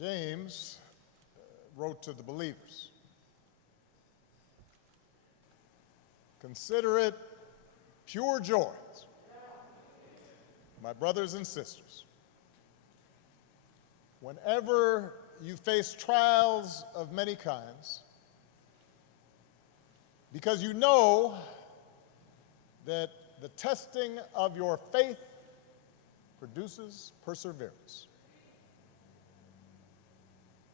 James wrote to the believers, "Consider it pure joy, my brothers and sisters, whenever you face trials of many kinds, because you know that the testing of your faith produces perseverance.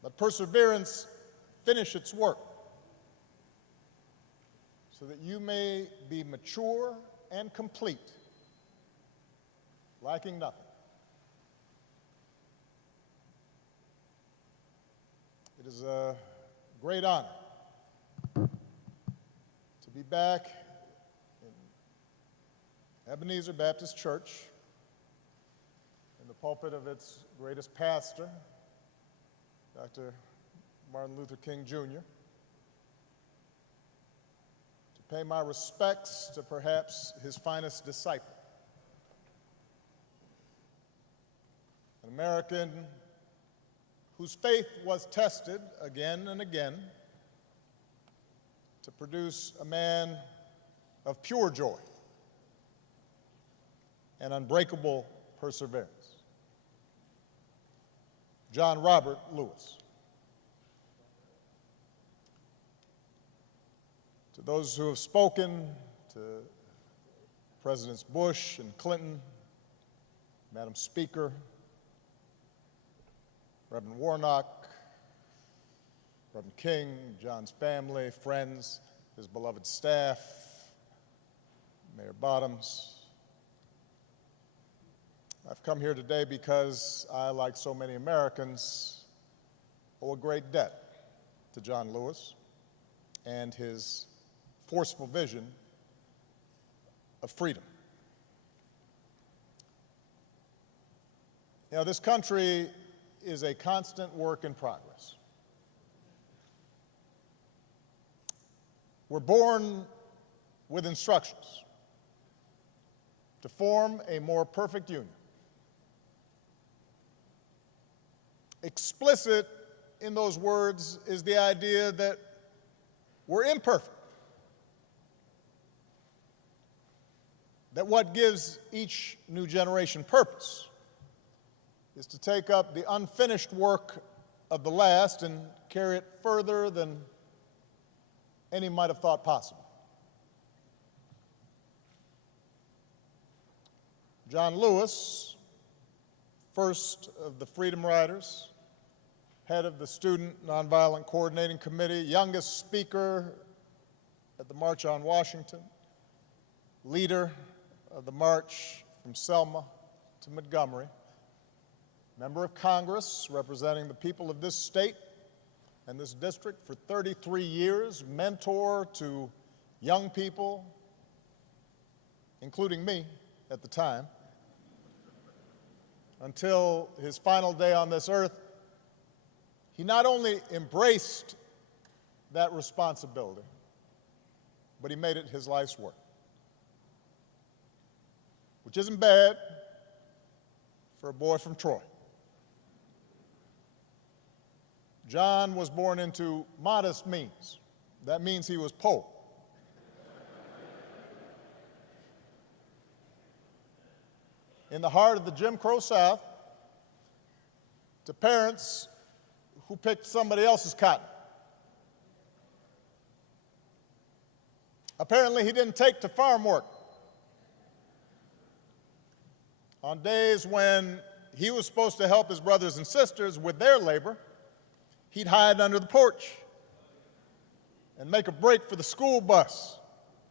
Let perseverance finish its work, so that you may be mature and complete, lacking nothing." It is a great honor to be back in Ebenezer Baptist Church, in the pulpit of its greatest pastor, Dr. Martin Luther King Jr., to pay my respects to perhaps his finest disciple, an American whose faith was tested again and again to produce a man of pure joy and unbreakable perseverance, John Robert Lewis. To those who have spoken, to Presidents Bush and Clinton, Madam Speaker, Reverend Warnock, Reverend King, John's family, friends, his beloved staff, Mayor Bottoms, I've come here today because I, like so many Americans, owe a great debt to John Lewis and his forceful vision of freedom. You know, this country is a constant work in progress. We're born with instructions to form a more perfect union. Explicit in those words is the idea that we're imperfect, that what gives each new generation purpose is to take up the unfinished work of the last and carry it further than any might have thought possible. John Lewis, first of the Freedom Riders, head of the Student Nonviolent Coordinating Committee, youngest speaker at the March on Washington, leader of the march from Selma to Montgomery, member of Congress representing the people of this state and this district for 33 years, mentor to young people, including me at the time, until his final day on this earth. He not only embraced that responsibility, but he made it his life's work, which isn't bad for a boy from Troy. John was born into modest means. That means he was poor. In the heart of the Jim Crow South, to parents who picked somebody else's cotton. Apparently, he didn't take to farm work. On days when he was supposed to help his brothers and sisters with their labor, he'd hide under the porch and make a break for the school bus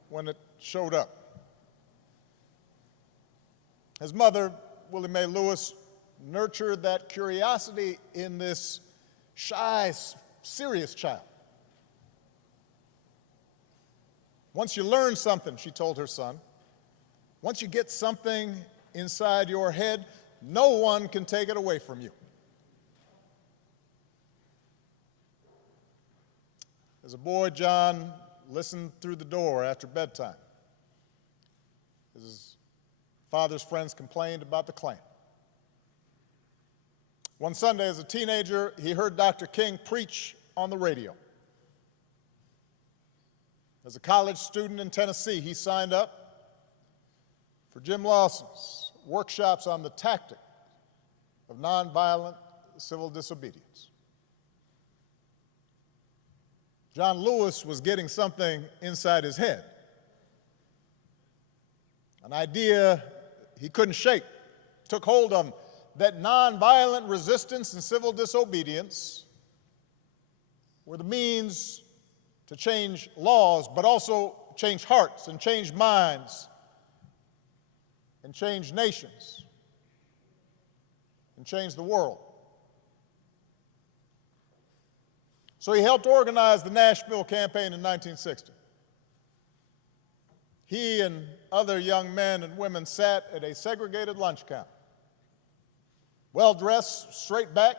when it showed up. His mother, Willie Mae Lewis, nurtured that curiosity in this shy, serious child. Once you learn something, she told her son, once you get something inside your head, no one can take it away from you. As a boy, John listened through the door after bedtime as his father's friends complained about the Klan. One Sunday as a teenager, he heard Dr. King preach on the radio. As a college student in Tennessee, he signed up for Jim Lawson's workshops on the tactic of nonviolent civil disobedience. John Lewis was getting something inside his head, an idea he couldn't shake, took hold of him, that nonviolent resistance and civil disobedience were the means to change laws, but also change hearts and change minds and change nations and change the world. So he helped organize the Nashville campaign in 1960. He and other young men and women sat at a segregated lunch counter, well-dressed, straight back,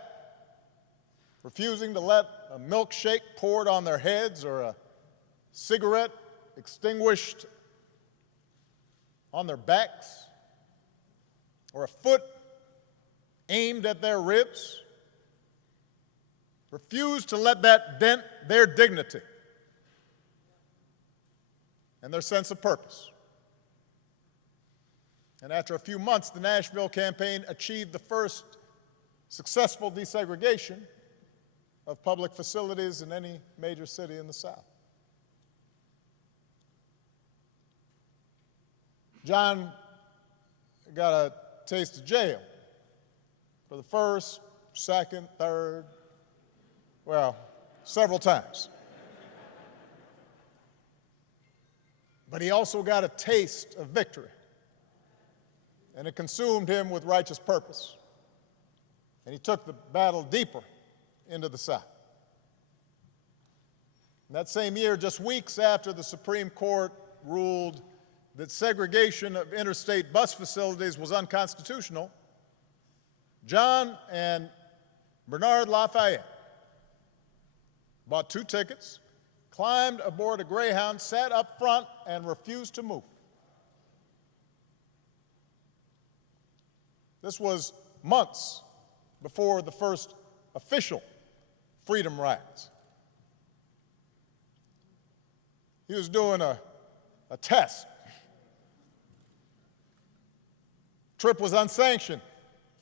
refusing to let a milkshake poured on their heads or a cigarette extinguished on their backs or a foot aimed at their ribs. Refused to let that dent their dignity and their sense of purpose. And after a few months, the Nashville campaign achieved the first successful desegregation of public facilities in any major city in the South. John got a taste of jail for the first, second, third, well, several times. But he also got a taste of victory, and it consumed him with righteous purpose. And he took the battle deeper into the South. In that same year, just weeks after the Supreme Court ruled that segregation of interstate bus facilities was unconstitutional, John and Bernard Lafayette bought 2 tickets, climbed aboard a Greyhound, sat up front, and refused to move. This was months before the first official freedom rides. He was doing a test. Trip was unsanctioned.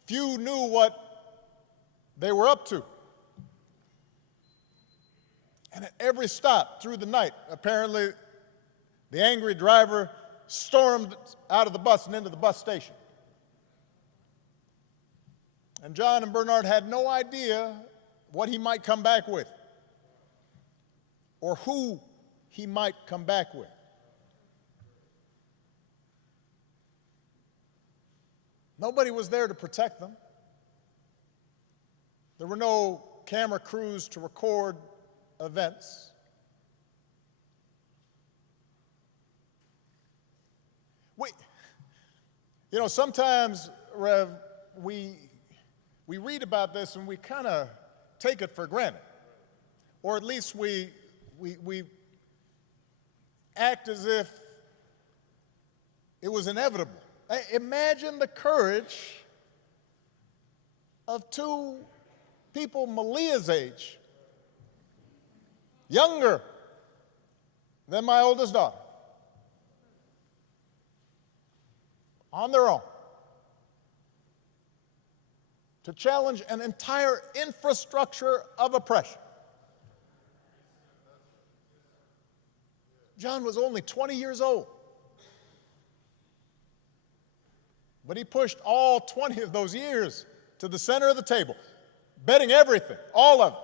Few knew what they were up to. And at every stop through the night, apparently, the angry driver stormed out of the bus and into the bus station. And John and Bernard had no idea what he might come back with or who he might come back with. Nobody was there to protect them. There were no camera crews to record events. Sometimes, Rev, we read about this and we kind of take it for granted, or at least we act as if it was inevitable. Imagine the courage of 2 people Malia's age, younger than my oldest daughter, on their own, to challenge an entire infrastructure of oppression. John was only 20 years old, but he pushed all 20 of those years to the center of the table, betting everything, all of it,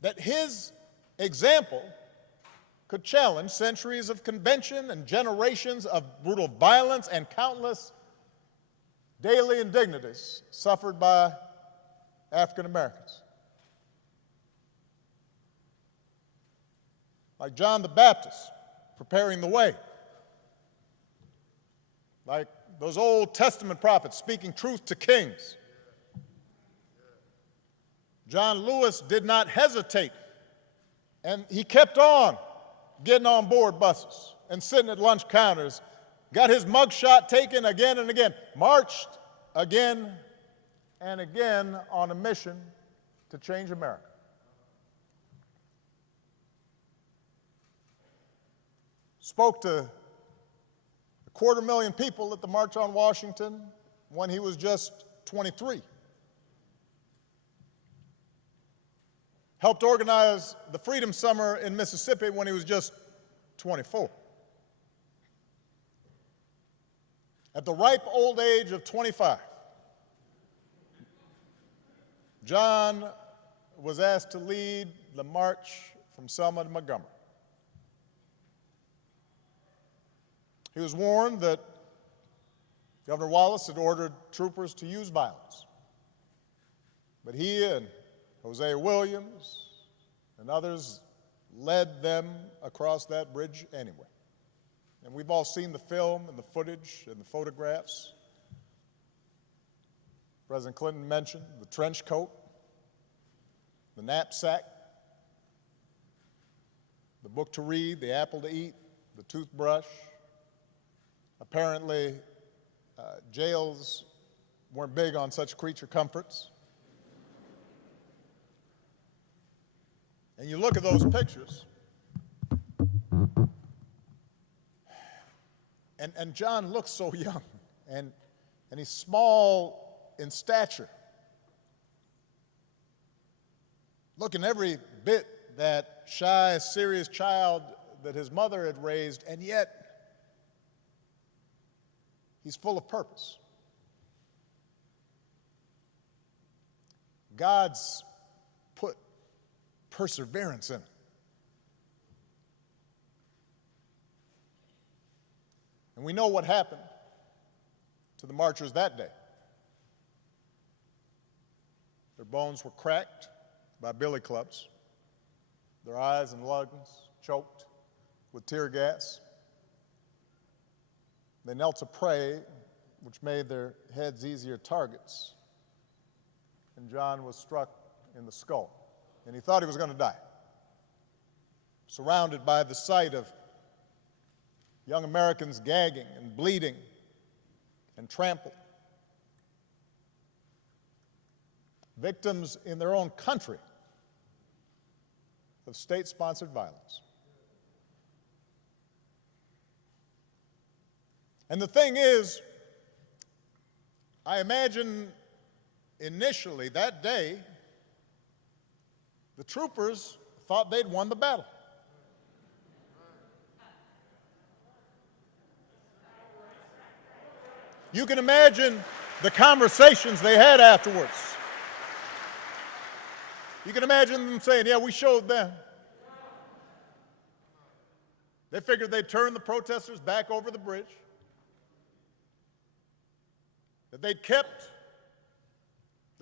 that his example could challenge centuries of convention and generations of brutal violence and countless daily indignities suffered by African Americans. Like John the Baptist preparing the way, like those Old Testament prophets speaking truth to kings. John Lewis did not hesitate, and he kept on getting on board buses and sitting at lunch counters, got his mugshot taken again and again, marched again and again on a mission to change America. Spoke to 250,000 people at the March on Washington when he was just 23. Helped organize the Freedom Summer in Mississippi when he was just 24. At the ripe old age of 25, John was asked to lead the march from Selma to Montgomery. He was warned that Governor Wallace had ordered troopers to use violence. But he and Hosea Williams and others led them across that bridge anyway. And we've all seen the film and the footage and the photographs. President Clinton mentioned the trench coat, the knapsack, the book to read, the apple to eat, the toothbrush. Apparently, jails weren't big on such creature comforts. And you look at those pictures, and John looks so young, and he's small in stature, looking every bit that shy, serious child that his mother had raised, and yet he's full of purpose. God's put perseverance in it. And we know what happened to the marchers that day. Their bones were cracked by billy clubs, their eyes and lungs choked with tear gas. They knelt to pray, which made their heads easier targets. And John was struck in the skull, and he thought he was going to die. Surrounded by the sight of young Americans gagging and bleeding and trampled. Victims in their own country of state-sponsored violence. And the thing is, I imagine initially that day, the troopers thought they'd won the battle. You can imagine the conversations they had afterwards. You can imagine them saying, yeah, we showed them. They figured they'd turn the protesters back over the bridge, that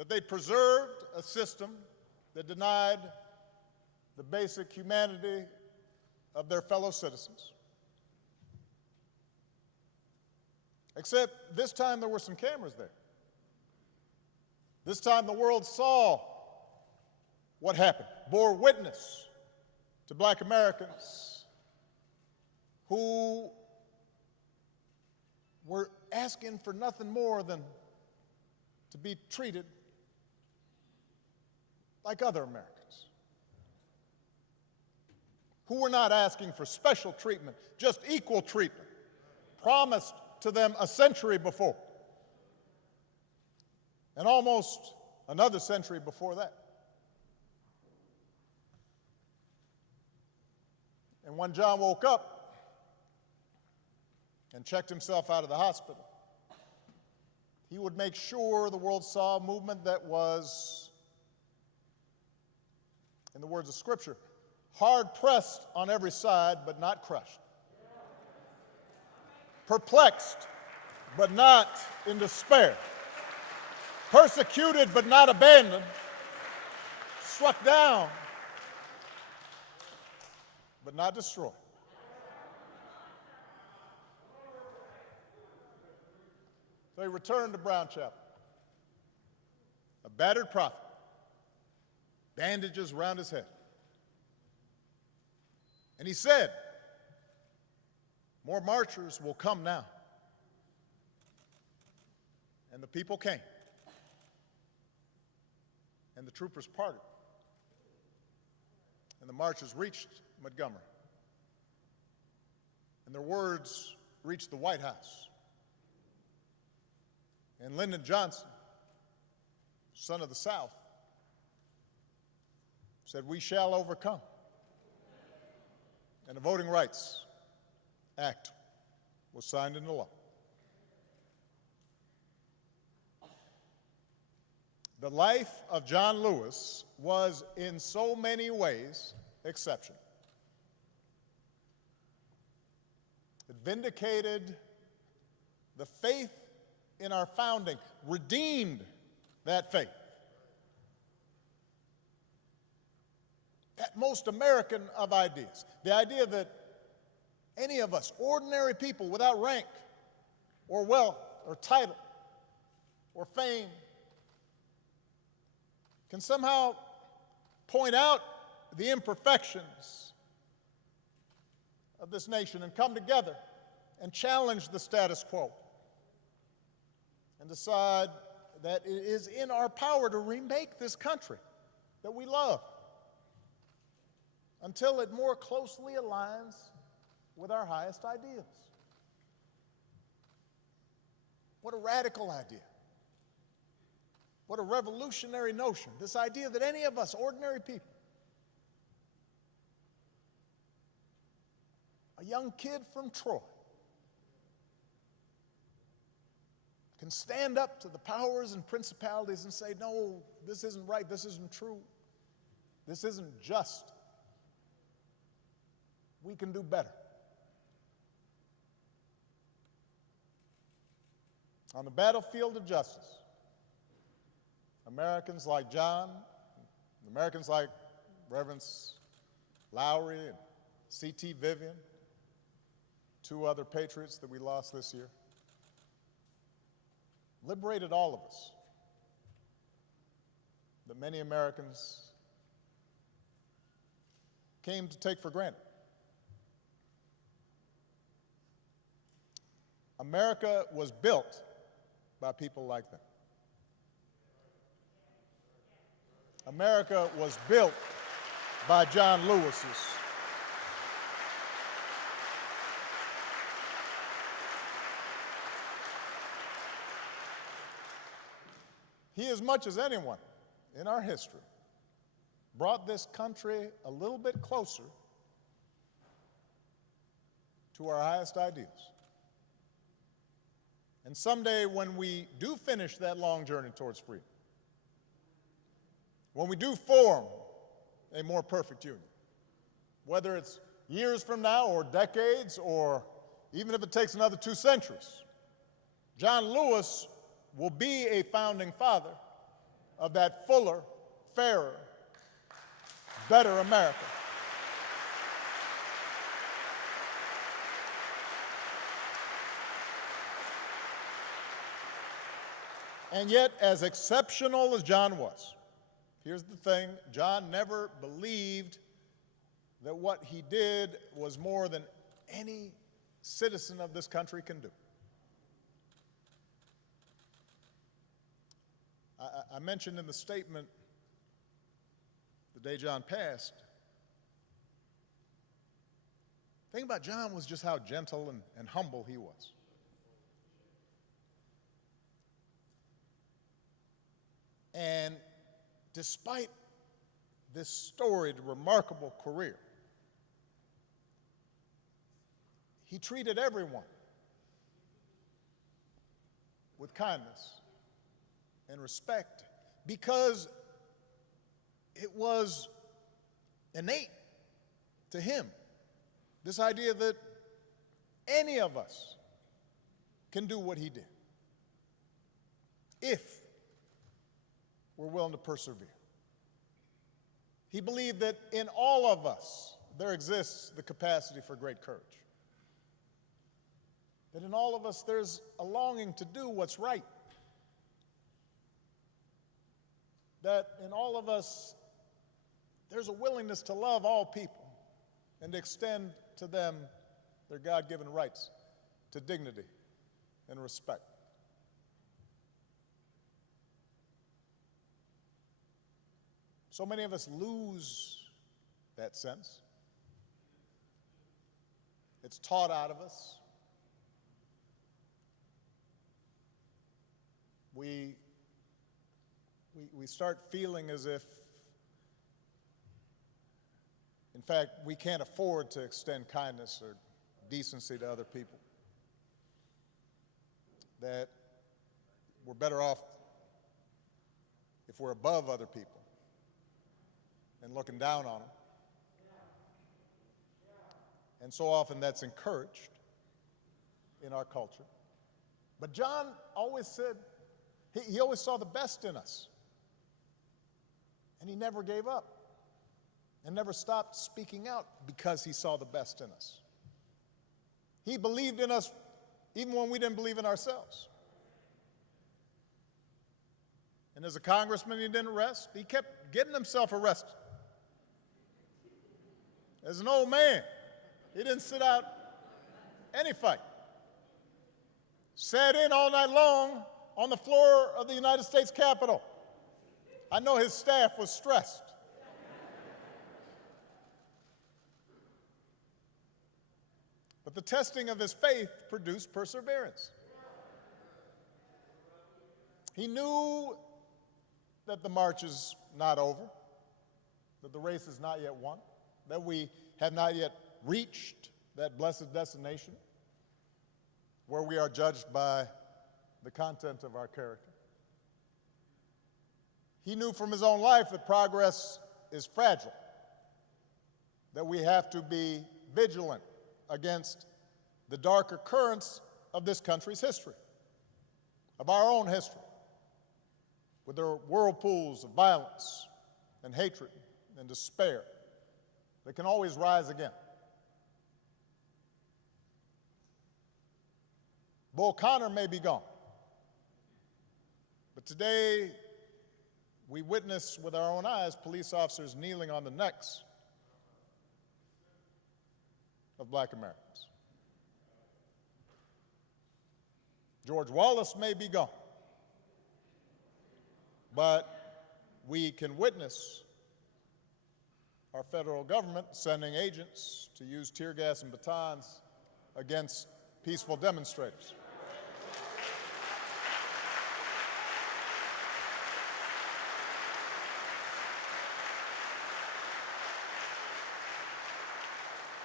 they'd preserved a system that denied the basic humanity of their fellow citizens. Except this time there were some cameras there. This time the world saw what happened, bore witness to black Americans who were asking for nothing more than to be treated like other Americans, who were not asking for special treatment, just equal treatment, promised to them a century before, and almost another century before that. And when John woke up and checked himself out of the hospital, he would make sure the world saw a movement that was, in the words of Scripture, hard-pressed on every side, but not crushed. Perplexed, but not in despair. Persecuted, but not abandoned. Struck down, but not destroyed. So he returned to Brown Chapel, a battered prophet, bandages around his head. And he said, more marchers will come now. And the people came. and the troopers parted, and the marchers reached Montgomery, and their words reached the White House. And Lyndon Johnson, son of the South, said, "We shall overcome." And the Voting Rights Act was signed into law. The life of John Lewis was in so many ways exceptional. It vindicated the faith in our founding, redeemed that faith. That most American of ideas, the idea that any of us, ordinary people without rank or wealth or title or fame, can somehow point out the imperfections of this nation and come together and challenge the status quo and decide that it is in our power to remake this country that we love until it more closely aligns with our highest ideals. What a radical idea. What a revolutionary notion, this idea that any of us, ordinary people, a young kid from Troy, can stand up to the powers and principalities and say, "No, this isn't right, this isn't true, this isn't just. We can do better." On the battlefield of justice, Americans like John, Americans like Reverends Lowry and C.T. Vivian, two other patriots that we lost this year, liberated all of us that many Americans came to take for granted. America was built by people like them. America was built by John Lewis's. He, as much as anyone in our history, brought this country a little bit closer to our highest ideals. And someday, when we do finish that long journey towards freedom, when we do form a more perfect union, whether it's years from now or decades or even if it takes another 2 centuries, John Lewis will be a founding father of that fuller, fairer, better America. And yet, as exceptional as John was, here's the thing: John never believed that what he did was more than any citizen of this country can do. I mentioned in the statement the day John passed, the thing about John was just how gentle and humble he was. And despite this storied, remarkable career, he treated everyone with kindness and respect because it was innate to him, this idea that any of us can do what he did if we're willing to persevere. He believed that in all of us there exists the capacity for great courage. That in all of us there's a longing to do what's right. That in all of us there's a willingness to love all people and to extend to them their God-given rights to dignity and respect. So many of us lose that sense. It's taught out of us. We start feeling as if, in fact, we can't afford to extend kindness or decency to other people. That we're better off if we're above other people and looking down on them. And so often that's encouraged in our culture. But John always said, he always saw the best in us. And he never gave up and never stopped speaking out because he saw the best in us. He believed in us even when we didn't believe in ourselves. And as a congressman, he didn't rest. He kept getting himself arrested. As an old man, he didn't sit out any fight. Sat in all night long on the floor of the United States Capitol. I know his staff was stressed. But the testing of his faith produced perseverance. He knew that the march is not over, that the race is not yet won, that we have not yet reached that blessed destination where we are judged by the content of our character. He knew from his own life that progress is fragile, that we have to be vigilant against the darker currents of this country's history, of our own history, with their whirlpools of violence and hatred and despair that can always rise again. Bull Connor may be gone, but today we witness with our own eyes police officers kneeling on the necks of black Americans. George Wallace may be gone, but we can witness our federal government sending agents to use tear gas and batons against peaceful demonstrators.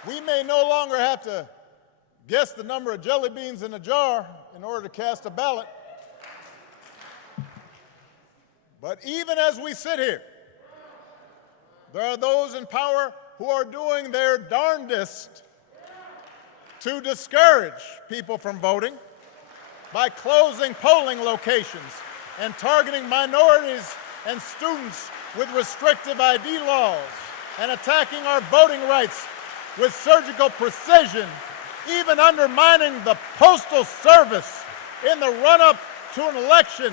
We may no longer have to guess the number of jelly beans in a jar in order to cast a ballot. But even as we sit here, there are those in power who are doing their darndest to discourage people from voting by closing polling locations and targeting minorities and students with restrictive ID laws and attacking our voting rights with surgical precision, even undermining the Postal Service in the run-up to an election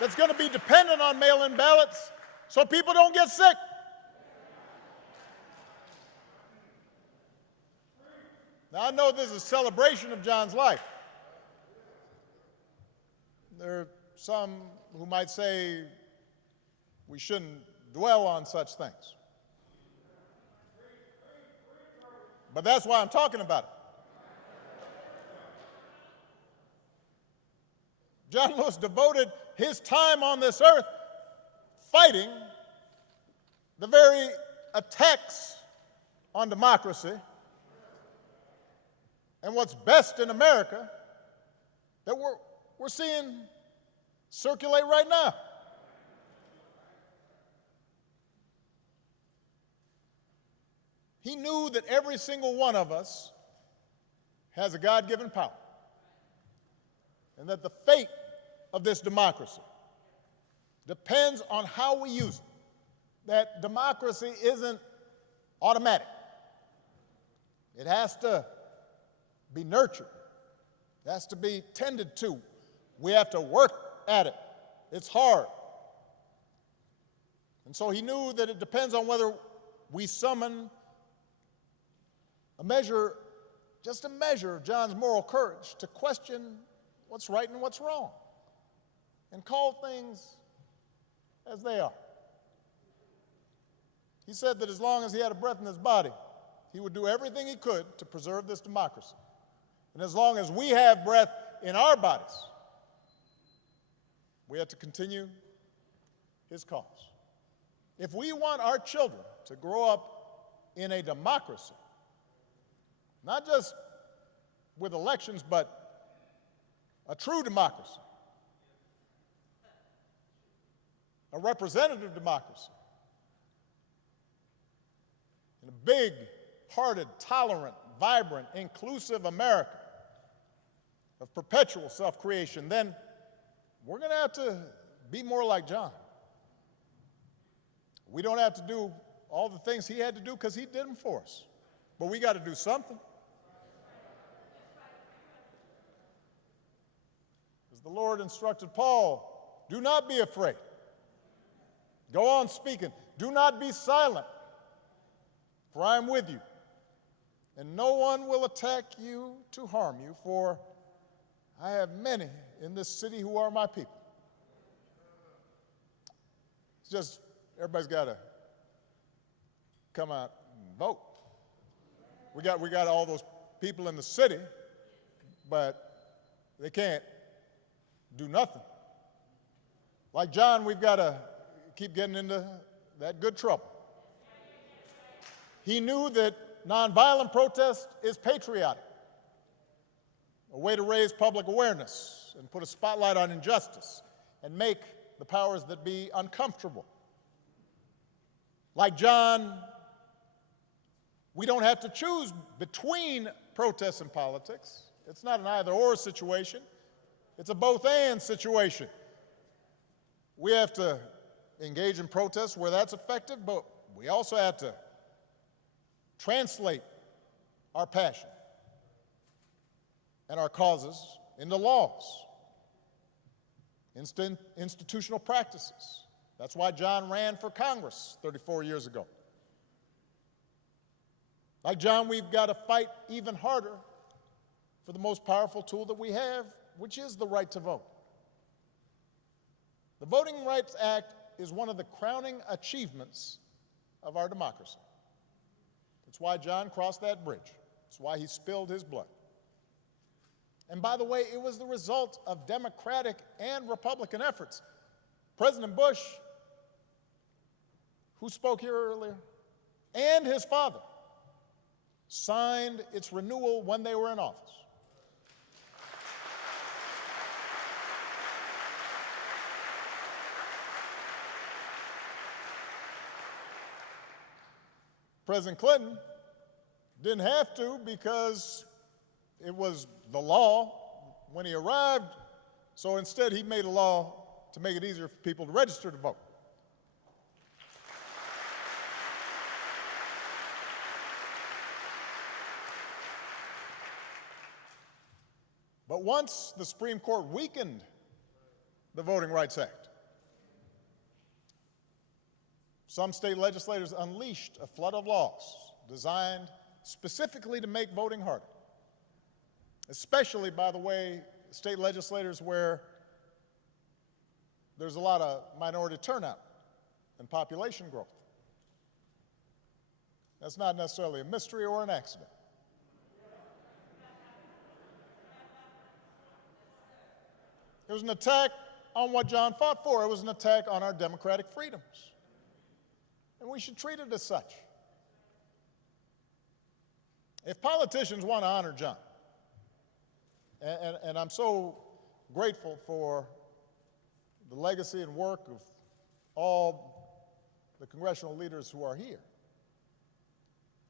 that's going to be dependent on mail-in ballots so people don't get sick. Now, I know this is a celebration of John's life. There are some who might say we shouldn't dwell on such things. But that's why I'm talking about it. John Lewis devoted his time on this earth fighting the very attacks on democracy and what's best in America that we're seeing circulate right now. He knew that every single one of us has a God-given power, and that the fate of this democracy depends on how we use it. That democracy isn't automatic. It has to be nurtured. It has to be tended to. We have to work at it. It's hard. And so he knew that it depends on whether we summon a measure, just a measure of John's moral courage to question what's right and what's wrong and call things as they are. He said that as long as he had a breath in his body, he would do everything he could to preserve this democracy. And as long as we have breath in our bodies, we have to continue his cause. If we want our children to grow up in a democracy, not just with elections, but a true democracy, a representative democracy, in a big-hearted, tolerant, vibrant, inclusive America of perpetual self-creation, then we're going to have to be more like John. We don't have to do all the things he had to do because he did them for us, but we got to do something. As the Lord instructed Paul, do not be afraid. Go on speaking. Do not be silent, for I am with you, and no one will attack you to harm you, for I have many in this city who are my people. It's just, everybody's got to come out and vote. We got all those people in the city, but they can't do nothing. Like John, we've got to keep getting into that good trouble. He knew that nonviolent protest is patriotic, a way to raise public awareness and put a spotlight on injustice and make the powers that be uncomfortable. Like John, we don't have to choose between protests and politics. It's not an either-or situation. It's a both-and situation. We have to engage in protests where that's effective, but we also have to translate our passion and our causes into laws, institutional practices. That's why John ran for Congress 34 years ago. Like John, we've got to fight even harder for the most powerful tool that we have, which is the right to vote. The Voting Rights Act is one of the crowning achievements of our democracy. It's why John crossed that bridge. It's why he spilled his blood. And by the way, it was the result of Democratic and Republican efforts. President Bush, who spoke here earlier, and his father signed its renewal when they were in office. President Clinton didn't have to because it was the law when he arrived, so instead he made a law to make it easier for people to register to vote. But once the Supreme Court weakened the Voting Rights Act, some state legislators unleashed a flood of laws designed specifically to make voting harder, especially, by the way, state legislators where there's a lot of minority turnout and population growth. That's not necessarily a mystery or an accident. It was an attack on what John fought for. It was an attack on our democratic freedoms. And we should treat it as such. If politicians want to honor John, and I'm so grateful for the legacy and work of all the congressional leaders who are here,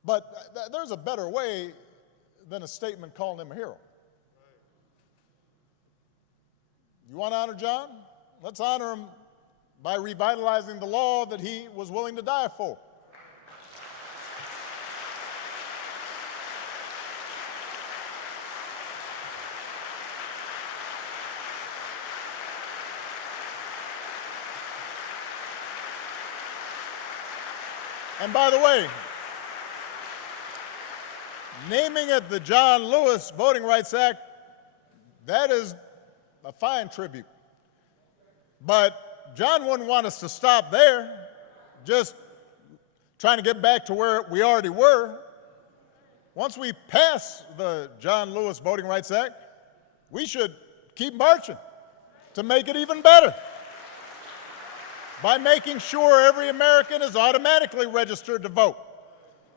but there's a better way than a statement calling him a hero. You want to honor John? Let's honor him by revitalizing the law that he was willing to die for. And by the way, naming it the John Lewis Voting Rights Act, that is a fine tribute. But John wouldn't want us to stop there, just trying to get back to where we already were. Once we pass the John Lewis Voting Rights Act, we should keep marching to make it even better by making sure every American is automatically registered to vote,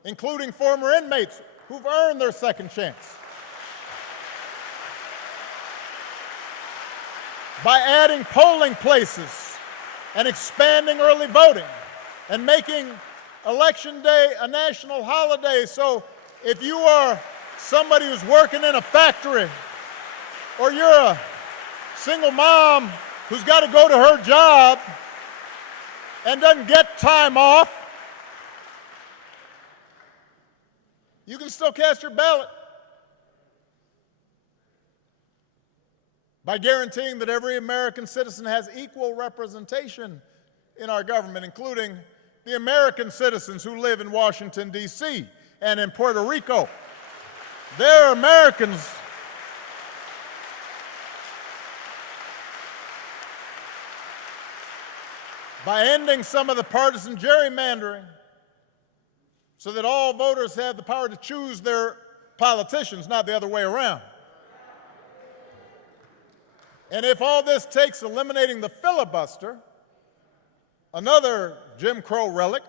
including former inmates who've earned their second chance. By adding polling places and expanding early voting and making Election Day a national holiday. So if you are somebody who's working in a factory, or you're a single mom who's got to go to her job and doesn't get time off, you can still cast your ballot by guaranteeing that every American citizen has equal representation in our government, including the American citizens who live in Washington, D.C. and in Puerto Rico. They're Americans. By ending some of the partisan gerrymandering so that all voters have the power to choose their politicians, not the other way around. And if all this takes eliminating the filibuster, another Jim Crow relic,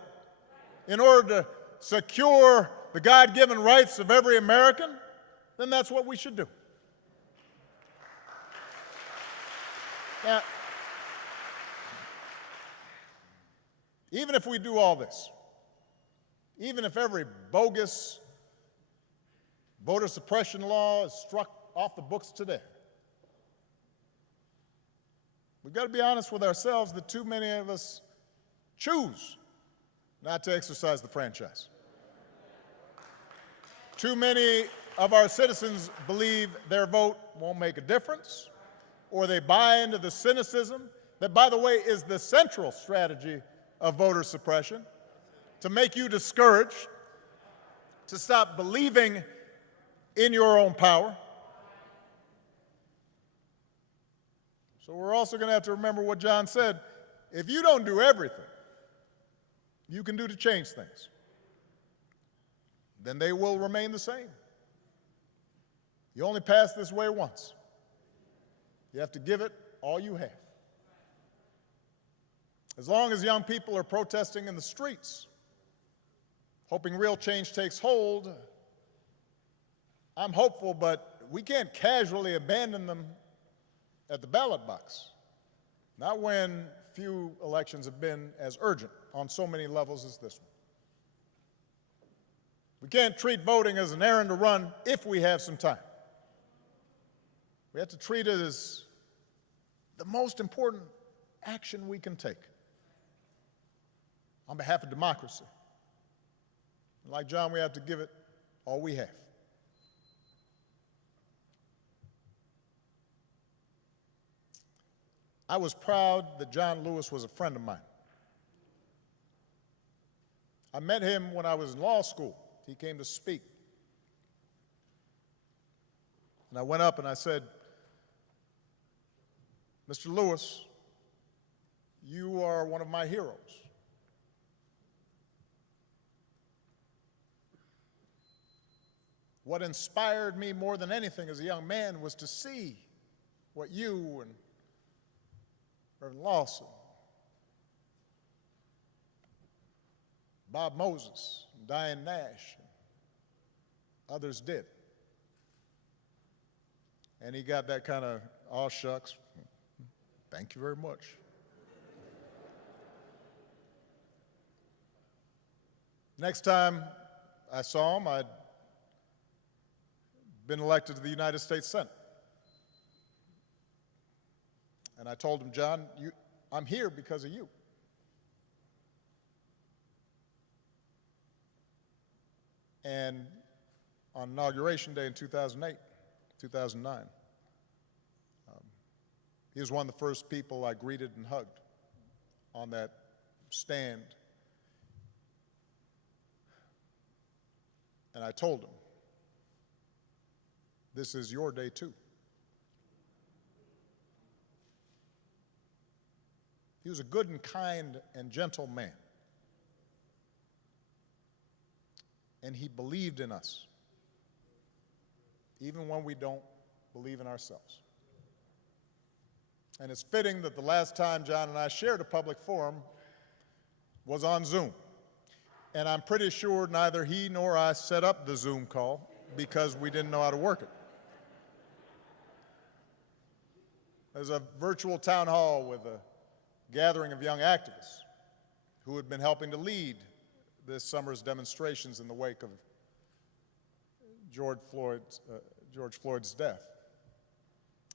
in order to secure the God-given rights of every American, then that's what we should do. Now, even if we do all this, even if every bogus voter suppression law is struck off the books today, we've got to be honest with ourselves that too many of us choose not to exercise the franchise. Too many of our citizens believe their vote won't make a difference, or they buy into the cynicism that, by the way, is the central strategy of voter suppression, to make you discouraged, to stop believing in your own power. So we're also going to have to remember what John said. If you don't do everything you can do to change things, then they will remain the same. You only pass this way once. You have to give it all you have. As long as young people are protesting in the streets, hoping real change takes hold, I'm hopeful, but we can't casually abandon them at the ballot box. Not when few elections have been as urgent on so many levels as this one. We can't treat voting as an errand to run if we have some time. We have to treat it as the most important action we can take on behalf of democracy. And like John, we have to give it all we have. I was proud that John Lewis was a friend of mine. I met him when I was in law school. He came to speak. And I went up and I said, Mr. Lewis, you are one of my heroes. What inspired me more than anything as a young man was to see what you and Reverend Lawson, Bob Moses, and Diane Nash, and others did. And he got that kind of, aw shucks, thank you very much. Next time I saw him, I'd been elected to the United States Senate. And I told him, John, I'm here because of you. And on Inauguration Day in 2009, he was one of the first people I greeted and hugged on that stand. And I told him, this is your day too. He was a good and kind and gentle man. and he believed in us, even when we don't believe in ourselves. And it's fitting that the last time John and I shared a public forum was on Zoom. And I'm pretty sure neither he nor I set up the Zoom call because we didn't know how to work it. There's a virtual town hall with a gathering of young activists who had been helping to lead this summer's demonstrations in the wake of George Floyd's death.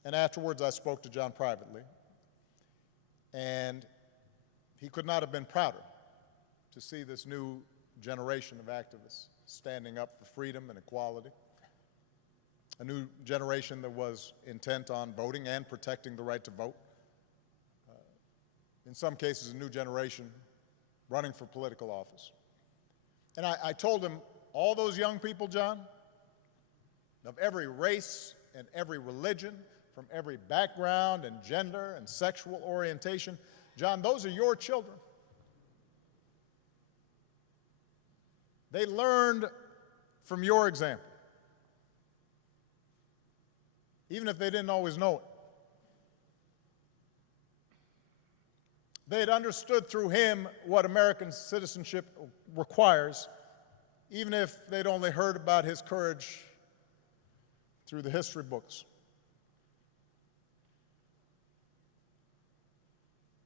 And afterwards, I spoke to John privately, and he could not have been prouder to see this new generation of activists standing up for freedom and equality, a new generation that was intent on voting and protecting the right to vote, in some cases a new generation running for political office. And I told him, all those young people, John, of every race and every religion, from every background and gender and sexual orientation, John, those are your children. They learned from your example, even if they didn't always know it. They had understood through him what American citizenship requires, even if they'd only heard about his courage through the history books.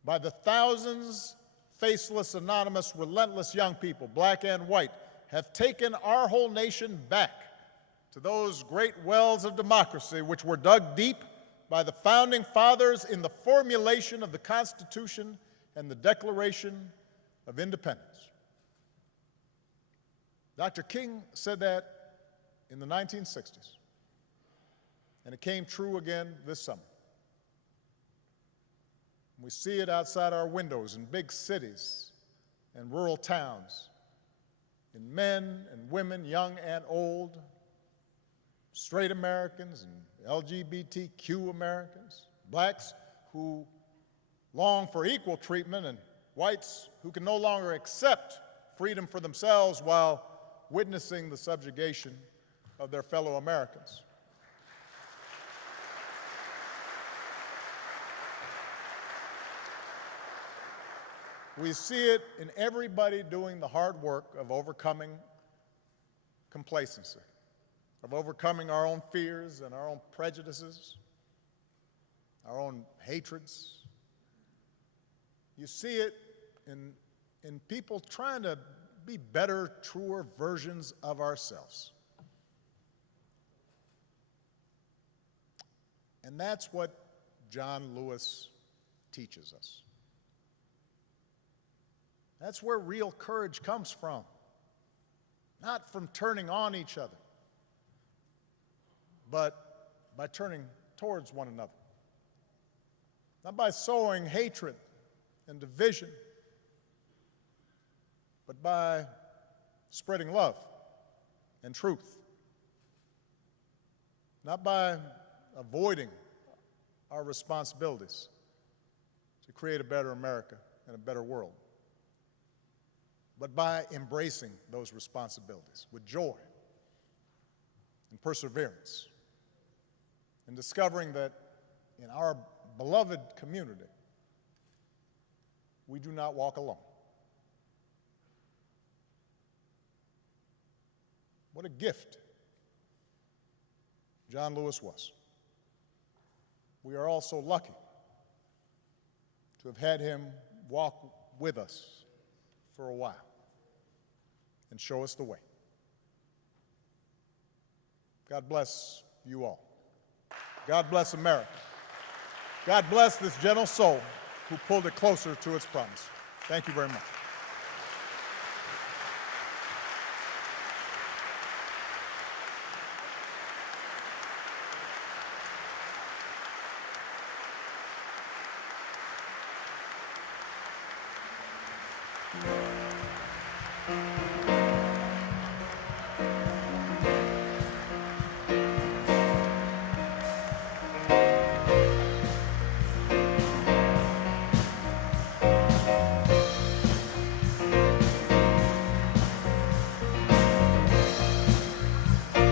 By the thousands, faceless, anonymous, relentless young people, black and white, have taken our whole nation back to those great wells of democracy which were dug deep by the founding fathers in the formulation of the Constitution and the Declaration of Independence. Dr. King said that in the 1960s, and it came true again this summer. We see it outside our windows in big cities and rural towns, in men and women, young and old, straight Americans and LGBTQ Americans, blacks who long for equal treatment, and whites who can no longer accept freedom for themselves while witnessing the subjugation of their fellow Americans. We see it in everybody doing the hard work of overcoming complacency, of overcoming our own fears and our own prejudices, our own hatreds. You see it in people trying to be better, truer versions of ourselves. And that's what John Lewis teaches us. That's where real courage comes from, not from turning on each other, but by turning towards one another, not by sowing hatred and division, but by spreading love and truth, not by avoiding our responsibilities to create a better America and a better world, but by embracing those responsibilities with joy and perseverance, and discovering that in our beloved community, we do not walk alone. What a gift John Lewis was. We are all so lucky to have had him walk with us for a while and show us the way. God bless you all. God bless America. God bless this gentle soul who pulled it closer to its promise. Thank you very much. Thank you.